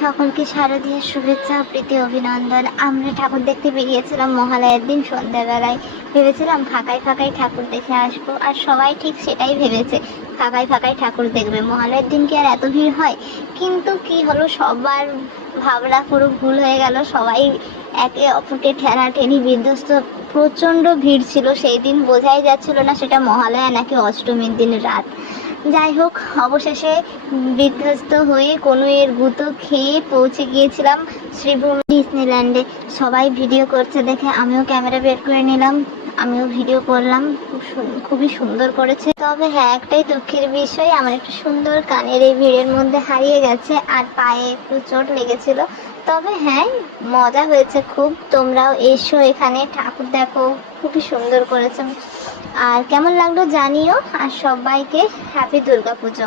সকলকে শারদীয় শুভেচ্ছা প্রীতি অভিনন্দন। আমরা ঠাকুর দেখতে বেরিয়েছিলাম মহালয়ার দিন সন্ধ্যাবেলায়। ভেবেছিলাম ফাঁকায় ফাঁকায় ঠাকুর দেখে আসবো, আর সবাই ঠিক সেটাই ভেবেছে, ফাঁকায় ফাঁকায় ঠাকুর দেখবে। মহালয়ার দিন কি আর এত ভিড় হয়? কিন্তু কি হলো, সবার ভাবনা পুরো ভুল হয়ে গেল। সবাই একে অপরকে ঠেলাঠেলি বিধ্বস্ত, প্রচণ্ড ভিড় ছিল সেই দিন। বোঝাই যাচ্ছিল না সেটা মহালয়া নাকি অষ্টমীর দিন রাত। যাই হোক, অবশেষে বিধ্বস্ত হয়ে কোনো এর গুঁতো খেয়ে পৌঁছে গিয়েছিলাম শ্রীভূমি ডিজনিল্যান্ডে। সবাই ভিডিও করছে দেখে আমিও ক্যামেরা বের করে নিলাম, আমিও ভিডিও করলাম। খুবই সুন্দর করেছে। তবে হ্যাঁ, একটাই দুঃখের বিষয়, আমার একটু সুন্দর কানের এই ভিড়ের মধ্যে হারিয়ে গেছে, আর পায়ে একটু চোট লেগেছিল। তবে হ্যাঁ, মজা হয়েছে খুব। তোমরাও এসো এখানে, ঠাকুর দেখো, খুবই সুন্দর করেছে। আর কেমন লাগলো জানিও, আর সবাইকে হ্যাপি দুর্গাপুজো।